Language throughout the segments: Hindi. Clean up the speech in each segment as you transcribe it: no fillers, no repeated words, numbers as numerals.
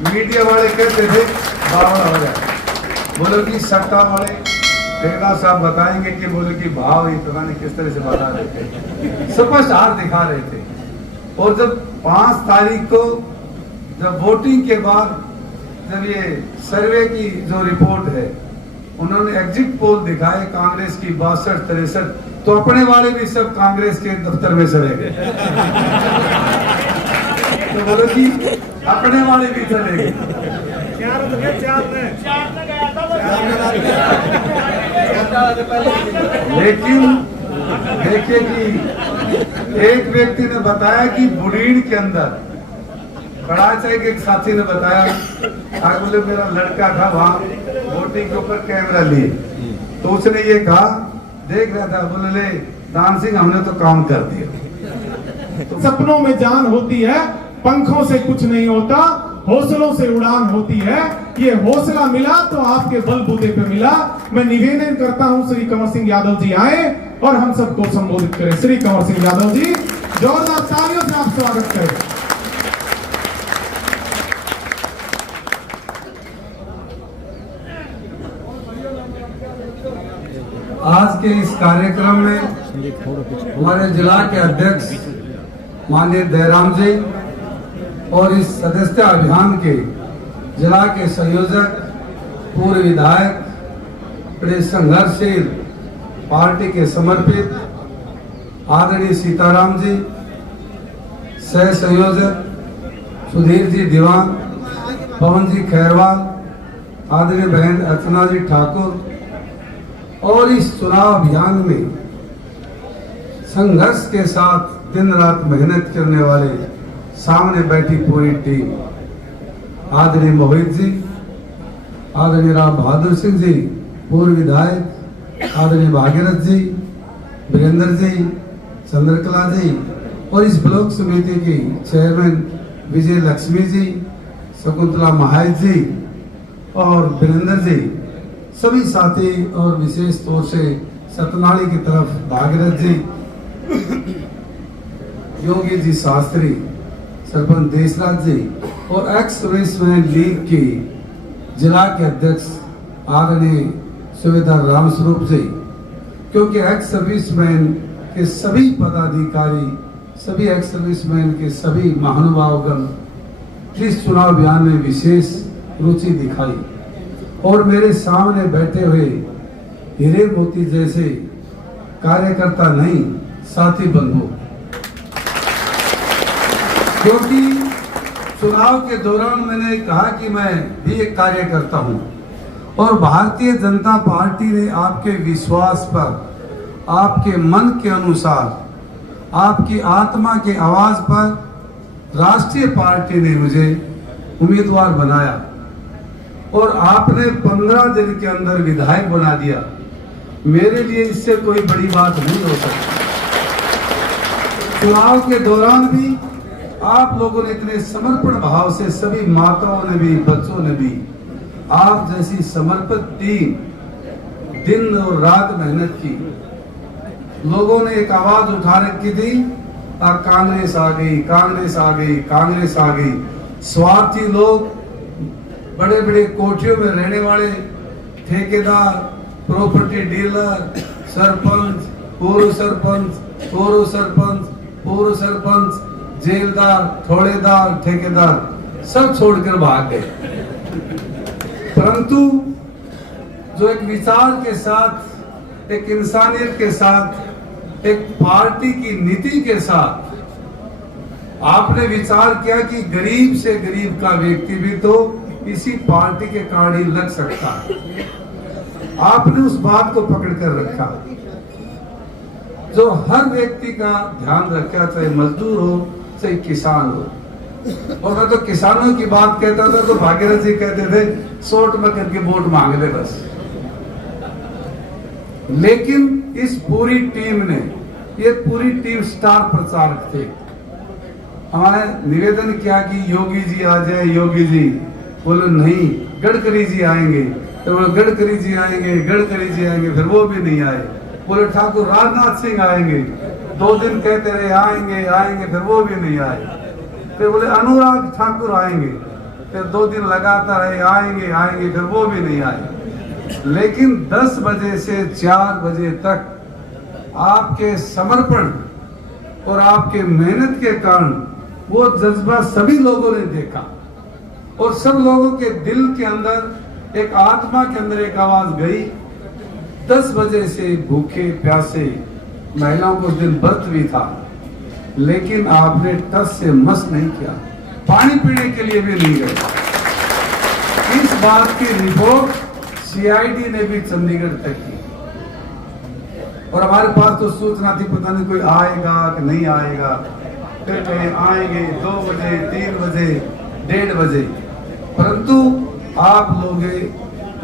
मीडिया वाले कहते थे बावड़ा हो जाए, बोले कि सट्टा वाले ठेकेदार साहब बताएंगे कि बोले कि भाव इतना नहीं किस तरह से बता रहे थे, स्पष्ट हार दिखा रहे थे। और जब 5 तारीख को जब वोटिंग के बाद जब ये सर्वे की जो रिपोर्ट है उन्होंने एग्जिट पोल दिखाए कांग्रेस की 62-63, तो अपने वाले भी सब कांग्रेस के दफ्तर में चले गए। तो बोलो कि अपने वाले भी चले गए। लेकिन देखिए कि एक व्यक्ति ने बताया कि बुढ़ीन के अंदर कड़ाचाई के एक साथी ने बताया, आगे बोले मेरा लड़का था वहाँ वोटिंग के ऊपर कैमरा लिए, तो उसने ये कहा देख रहा था, बोले ले दान सिंह हमने तो काम कर दिया। तो सपनों में जान होती है, पंखों से कुछ नहीं होता, हौसलों से उड़ान होती है। ये हौसला मिला तो आपके बलबूते पे मिला। मैं निवेदन करता हूं श्री कंवर सिंह यादव जी आए और हम सबको संबोधित करें। श्री कंवर सिंह यादव जी, जोरदार तालियों से आप स्वागत करें। आज के इस कार्यक्रम में हमारे जिला के अध्यक्ष माननीय दयाराम जी और इस सदस्यता अभियान के जिला के संयोजक, पूर्व विधायक, बड़े संघर्षशील पार्टी के समर्पित आदरणीय सीताराम जी, सह संयोजक सुधीर जी दीवान, पवन जी खैरवाल, आदरणीय बहन अर्चना जी ठाकुर और इस चुनाव अभियान में संघर्ष के साथ दिन रात मेहनत करने वाले सामने बैठी पूरी टीम, आदरणीय मोहित जी, आदरणीय राम बहादुर सिंह जी पूर्व विधायक, आदरणीय भागीरथ जी, वीरेंद्र जी, चंद्रकला जी और इस ब्लॉक समिति की चेयरमैन विजय लक्ष्मी जी, शकुंतला महाय जी और वीरेंद्र जी, सभी साथी और विशेष तौर से सतनाली की तरफ भागीरथ जी, योगी जी शास्त्री, सरपंच देशराज जी और एक्स सर्विसमैन लीग की जिला के अध्यक्ष आदरणीय सुबेदार रामस्वरूप जी, क्योंकि एक्स सर्विसमैन के सभी पदाधिकारी, सभी एक्स सर्विसमैन के सभी महानुभावगण इस चुनाव अभियान में विशेष रुचि दिखाई और मेरे सामने बैठे हुए हीरे मोती जैसे कार्यकर्ता नहीं, साथी बंधु, क्योंकि चुनाव के दौरान मैंने कहा कि मैं भी एक कार्यकर्ता हूं और भारतीय जनता पार्टी ने आपके विश्वास पर, आपके मन के अनुसार, आपकी आत्मा के आवाज पर राष्ट्रीय पार्टी ने मुझे उम्मीदवार बनाया और आपने 15 दिन के अंदर विधायक बना दिया। मेरे लिए इससे कोई बड़ी बात नहीं हो सकती। चुनाव के दौरान भी आप लोगों ने इतने समर्पण भाव से, सभी माताओं ने भी, बच्चों ने भी, आप जैसी समर्पित टीम दिन और रात मेहनत की। लोगों ने एक आवाज उठा रखी थी, कांग्रेस आ गई, कांग्रेस आ गई, कांग्रेस आ गई। स्वार्थी लोग, बड़े बड़े कोठियों में रहने वाले ठेकेदार, प्रॉपर्टी डीलर, सरपंच, पूर्व सरपंच, पूर्व सरपंच, पूर्व सरपंच, जेलदार, थोड़ेदार, ठेकेदार सब छोड़कर भाग गए। परंतु जो एक विचार के साथ, एक इंसानियत के साथ, एक पार्टी की नीति के साथ आपने विचार किया कि गरीब से गरीब का व्यक्ति भी तो इसी पार्टी के कारण ही लग सकता है, आपने उस बात को पकड़ कर रखा, जो हर व्यक्ति का ध्यान रखा, चाहे मजदूर हो चाहे किसान हो। और मैं तो किसानों की बात कहता था तो भागीरथ जी कहते थे शॉर्ट में करके वोट मांग ले बस। लेकिन इस पूरी टीम ने, ये पूरी टीम स्टार प्रचारक थे, हमारे निवेदन किया कि योगी जी आ जाए, योगी जी। बोले नहीं, गडकरी जी आएंगे, तो बोले गडकरी जी आएंगे, गडकरी जी आएंगे, फिर वो भी नहीं आए। बोले ठाकुर राजनाथ सिंह आएंगे, 2 दिन कहते रहे आएंगे आएंगे, फिर वो भी नहीं आए। फिर बोले अनुराग ठाकुर आएंगे, फिर 2 दिन लगातार रहे, आएंगे आएंगे, फिर वो भी नहीं आए। लेकिन 10 बजे से 4 बजे तक आपके समर्पण और आपके मेहनत के कारण वो जज्बा सभी लोगों ने देखा और सब लोगों के दिल के अंदर, एक आत्मा के अंदर एक आवाज गई। 10 बजे से भूखे प्यासे महिलाओं को दिन व्रत भी था, लेकिन आपने टस से मस नहीं किया, पानी पीने के लिए भी नहीं गए। इस बात की रिपोर्ट सीआईडी ने भी चंडीगढ़ तक की और हमारे पास तो सूचना थी, पता नहीं कोई आएगा कि नहीं आएगा। फिर कहीं आएंगे 2 बजे, 3 बजे, 1:30 बजे, परंतु आप लोग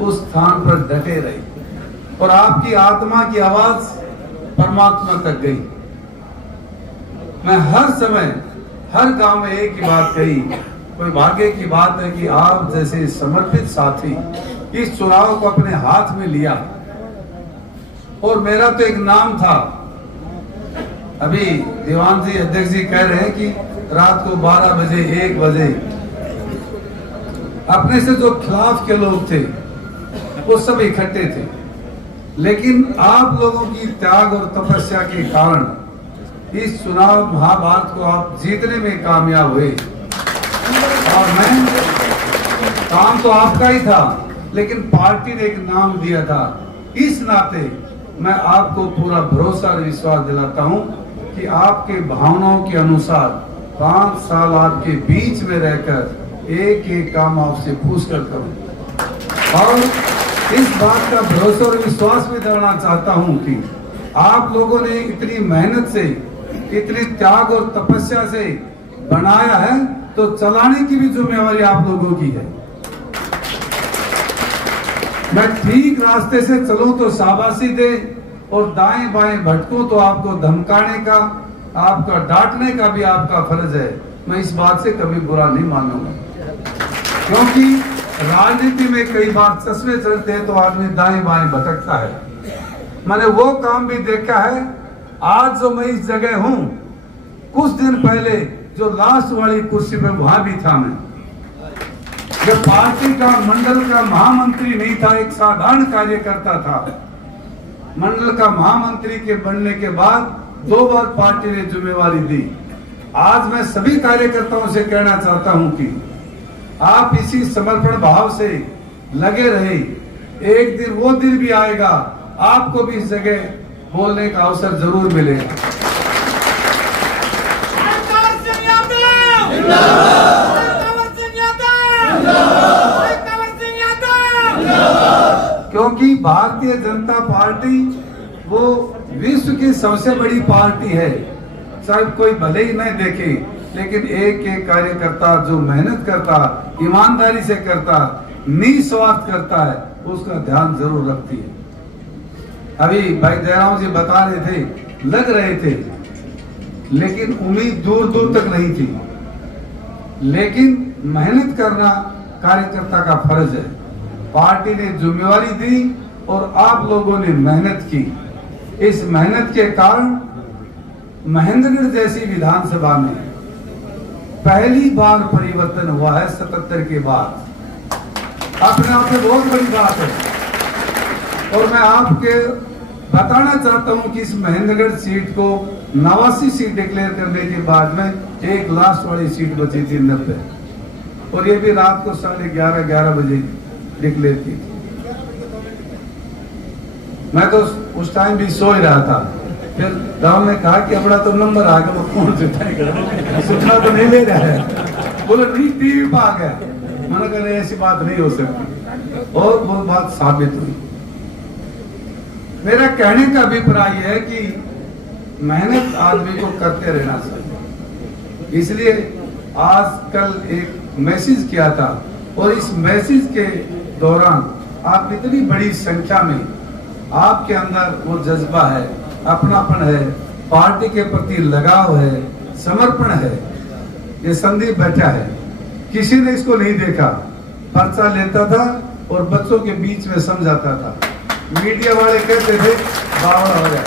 उस स्थान पर डटे रहे और आपकी आत्मा की आवाज परमात्मा तक गई। मैं हर समय हर गांव में एक ही बात कही, कोई भाग्य की बात है कि आप जैसे समर्पित साथी इस चुनाव को अपने हाथ में लिया। और मेरा तो एक नाम था, अभी दीवान जी अध्यक्ष जी कह रहे हैं कि रात को 12 बजे 1 बजे अपने से जो खिलाफ के लोग थे वो सब इकट्ठे थे, लेकिन आप लोगों की त्याग और तपस्या के कारण इस चुनाव महाभारत को आप जीतने में कामयाब हुए। और मैं, काम तो आपका ही था, लेकिन पार्टी ने एक नाम दिया था। इस नाते मैं आपको पूरा भरोसा और विश्वास दिलाता हूं कि आपके भावनाओं के अनुसार 5 साल आपके बीच में रहकर एक एक काम आपसे पूछ कर करूं। और इस बात का भरोसा और विश्वास भी दिलाना चाहता हूं कि आप लोगों ने इतनी मेहनत से, इतनी त्याग और तपस्या से बनाया है, तो चलाने की भी जिम्मेवारी आप लोगों की है। मैं ठीक रास्ते से चलूं तो शाबाशी दे और दाएं बाएं भटकूं तो आपको धमकाने का, आपका डांटने का भी आपका फर्ज है। मैं इस बात से कभी बुरा नहीं मानूंगा, क्योंकि राजनीति में कई बार चश्मे चढ़ते हैं तो आदमी दाएं बाएं भटकता है। मैंने वो काम भी देखा है। आज जो मैं इस जगह हूं, कुछ दिन पहले जो लास्ट वाली कुर्सी पर वहां भी था मैं, जब पार्टी का मंडल का महामंत्री नहीं था, एक साधारण कार्यकर्ता था। मंडल का महामंत्री के बनने के बाद 2 बार पार्टी ने जिम्मेवारी दी। आज मैं सभी कार्यकर्ताओं से कहना चाहता हूं कि आप इसी समर्पण भाव से लगे रहे। एक दिन वो दिन भी आएगा, आपको भी इस जगह बोलने का अवसर जरूर मिलेगा। क्योंकि भारतीय जनता पार्टी वो विश्व की सबसे बड़ी पार्टी है। चाहे कोई भले ही नहीं देखे, लेकिन एक एक कार्यकर्ता जो मेहनत करता, ईमानदारी से करता, निस्वार्थ करता है, उसका ध्यान जरूर रखती है। अभी भाई जयराम जी बता रहे थे, लग रहे थे, लेकिन उम्मीद दूर दूर तक नहीं थी। लेकिन मेहनत करना कार्यकर्ता का फर्ज है। पार्टी ने जिम्मेवारी दी और आप लोगों ने मेहनत की। इस मेहनत के कारण महेंद्रगढ़ जैसी विधानसभा में पहली बार परिवर्तन हुआ है 77 के बाद। अपने आप में बहुत बड़ी बात है। और मैं आपके बताना चाहता हूं कि इस महेंद्रगढ़ सीट को 89 सीट डिक्लेयर करने के बाद में एक लास्ट वाली सीट बची थी 90, और ये भी रात को 11:30 बजे डिक्लेयर की थी। मैं तो उस टाइम भी सो ही रहा था। फिर राहुल ने कहा कि अपना तो नंबर आ गया, वो कौन जिताएगा, सूचना तो नहीं ले रहा है। बोले नहीं, टीवी पे आ गया। मैंने कहा ऐसी बात नहीं हो सकती, और वो बात साबित हुई। मेरा कहने का अभिप्राय है कि मेहनत आदमी को करते रहना चाहिए। इसलिए आज कल एक मैसेज किया था, और इस मैसेज के दौरान आप इतनी बड़ी संख्या में, आपके अंदर वो जज्बा है, अपनापन है, पार्टी के प्रति लगाव है, समर्पण है। ये संदीप बैठा है, किसी ने इसको नहीं देखा, पर्चा लेता था और बच्चों के बीच में समझाता था। मीडिया वाले कहते थे बावड़ा हो गया,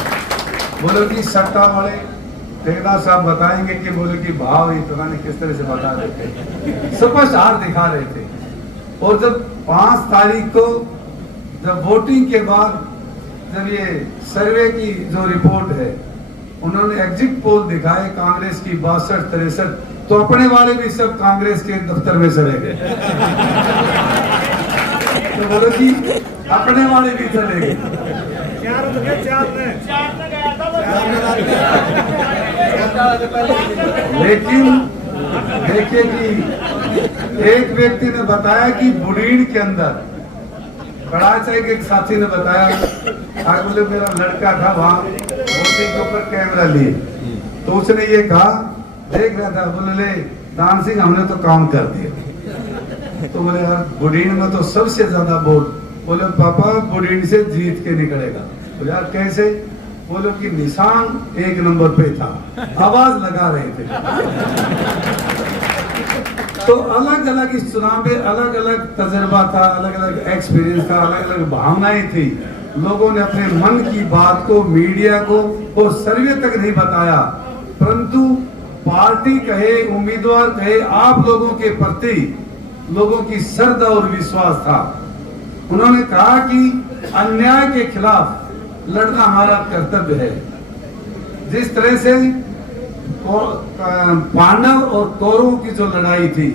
बोलो कि सट्टा वाले ठेकेदार साहब बताएंगे कि बोले कि भाव इतना नहीं किस तरह से बता रहे थे, स्पष्ट हार दिखा रहे थे। और जब 5 तारीख को जब वोटिंग के बाद जब ये सर्वे की जो रिपोर्ट है उन्होंने एग्जिट पोल दिखाए कांग्रेस की 62-63, तो अपने वाले भी सब कांग्रेस के दफ्तर में चले गए। तो बोलो कि अपने वाले भी चले गए। लेकिन देखिए कि एक व्यक्ति ने बताया कि बुढ़ीन के अंदर कड़ाचे के एक साथी ने बताया, आज बोले मेरा लड़का था वहां वोटिंग के ऊपर कैमरा लिए, तो उसने ये कहा, देख रहा था, बोले ले दान सिंह हमने तो काम कर दिया। तो बोले यार बुढ़ीन में तो सबसे ज्यादा वोट, बोले पापा बुढ़ीन से जीत के निकलेगा। बोले यार कैसे? बोलो कि निशान 1 नंबर पे था, आवाज लगा रहे थे। तो अलग अलग इस चुनाव में अलग अलग तजर्बा था, अलग अलग एक्सपीरियंस था, अलग अलग भावनाएं थी। लोगों ने अपने मन की बात को मीडिया को और सर्वे तक नहीं बताया, परंतु पार्टी कहे, उम्मीदवार कहे, आप लोगों के प्रति लोगों की श्रद्धा और विश्वास था। उन्होंने कहा कि अन्याय के खिलाफ लड़ना हमारा कर्तव्य है। जिस तरह से पांडव और कौरवों की जो लड़ाई थी,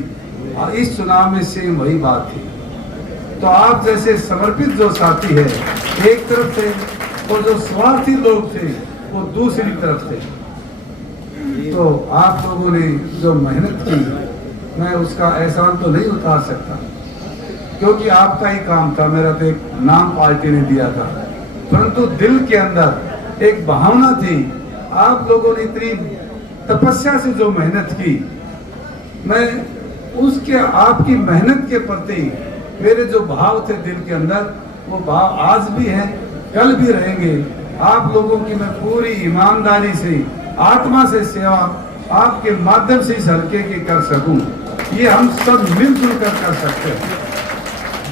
इस चुनाव में सेम वही बात थी। तो आप जैसे समर्पित जो साथी है एक तरफ थे और जो स्वार्थी लोग थे वो दूसरी तरफ थे। तो आप लोगों ने जो मेहनत की, मैं उसका एहसान तो नहीं उतार सकता, क्योंकि आपका ही काम था, मेरा तो एक नाम पार्टी ने दिया था, परंतु दिल के अंदर एक भावना थी। आप लोगों ने इतनी तपस्या से जो मेहनत की, मैं उसके आपकी मेहनत के प्रति मेरे जो भाव थे दिल के अंदर, वो भाव आज भी हैं, कल भी रहेंगे। आप लोगों की मैं पूरी ईमानदारी से, आत्मा से सेवा आपके माध्यम से इस हल्के की कर सकूं, ये हम सब मिलजुल कर सकते हैं।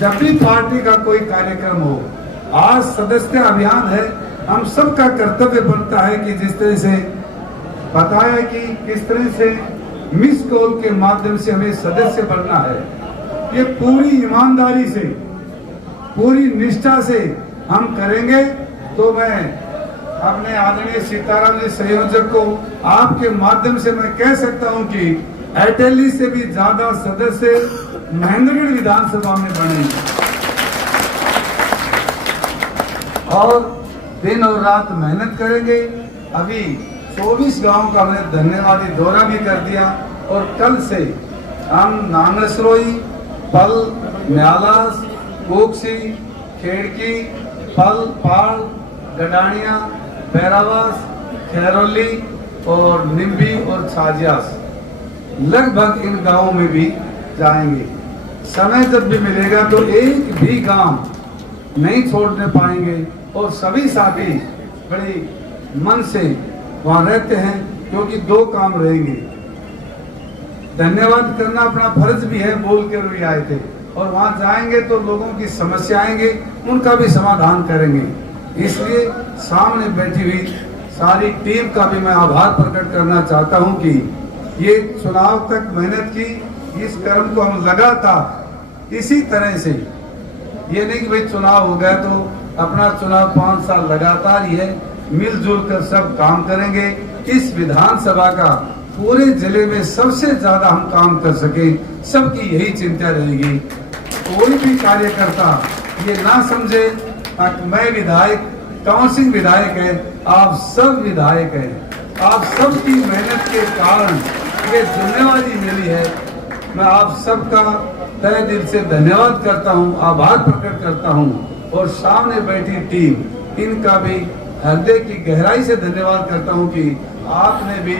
जब भी पार्टी का कोई कार्यक्रम हो, आज सदस्यता अभियान है, हम सबका कर्तव्य बनता है कि जिस तरह से बताया कि किस तरह से मिस कॉल के माध्यम से हमें सदस्य बनना है, ये पूरी ईमानदारी से, पूरी निष्ठा से हम करेंगे। तो मैं अपने आदरणीय सीताराम जी संयोजक को आपके माध्यम से मैं कह सकता हूं कि एटेली से भी ज्यादा सदस्य महेंद्रगढ़ विधानसभा में बनेंगे और दिन और रात मेहनत करेंगे। अभी 24 गांव का हमने धन्यवादी दौरा भी कर दिया और कल से हम नांगसरोई, पल, न्यालास, कोकसी, खेड़की, पल, पाल, गडानिया, बैरावास, खैरोली और निम्बी और छाजियास, लगभग इन गांवों में भी जाएंगे। समय जब भी मिलेगा तो एक भी गांव नहीं छोड़ने पाएंगे और सभी साथी बड़ी मन से वहां रहते हैं, क्योंकि 2 काम रहेंगे। धन्यवाद करना अपना फर्ज भी है, बोल कर भी आए थे, और वहां जाएंगे तो लोगों की समस्या आएंगे, उनका भी समाधान करेंगे। इसलिए सामने बैठी हुई सारी टीम का भी मैं आभार प्रकट करना चाहता हूं कि ये चुनाव तक मेहनत की, इस कर्म को हम लगातार इसी तरह से, ये नहीं कि भाई चुनाव हो गया तो अपना चुनाव 5 साल लगातार ही है, मिलजुल कर सब काम करेंगे। इस विधानसभा का पूरे जिले में सबसे ज्यादा हम काम कर सके, सबकी यही चिंता रहेगी। कोई भी कार्यकर्ता ये ना समझे कि मैं विधायक, कंवर सिंह विधायक है, आप सब विधायक हैं। आप सबकी मेहनत के कारण ये जिम्मेवारी मिली है। मैं आप सबका तहे दिल से धन्यवाद करता हूं, आभार प्रकट करता हूं, और सामने बैठी टीम, इनका भी हृदय की गहराई से धन्यवाद करता हूं कि आपने भी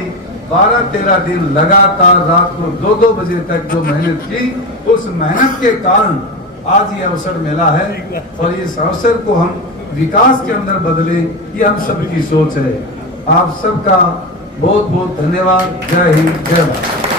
12-13 दिन लगातार रात को 2-2 बजे तक जो मेहनत की, उस मेहनत के कारण आज ये अवसर मिला है, और इस अवसर को हम विकास के अंदर बदले, ये हम सबकी सोच है। आप सबका बहुत बहुत धन्यवाद। जय हिंद, जय भारत।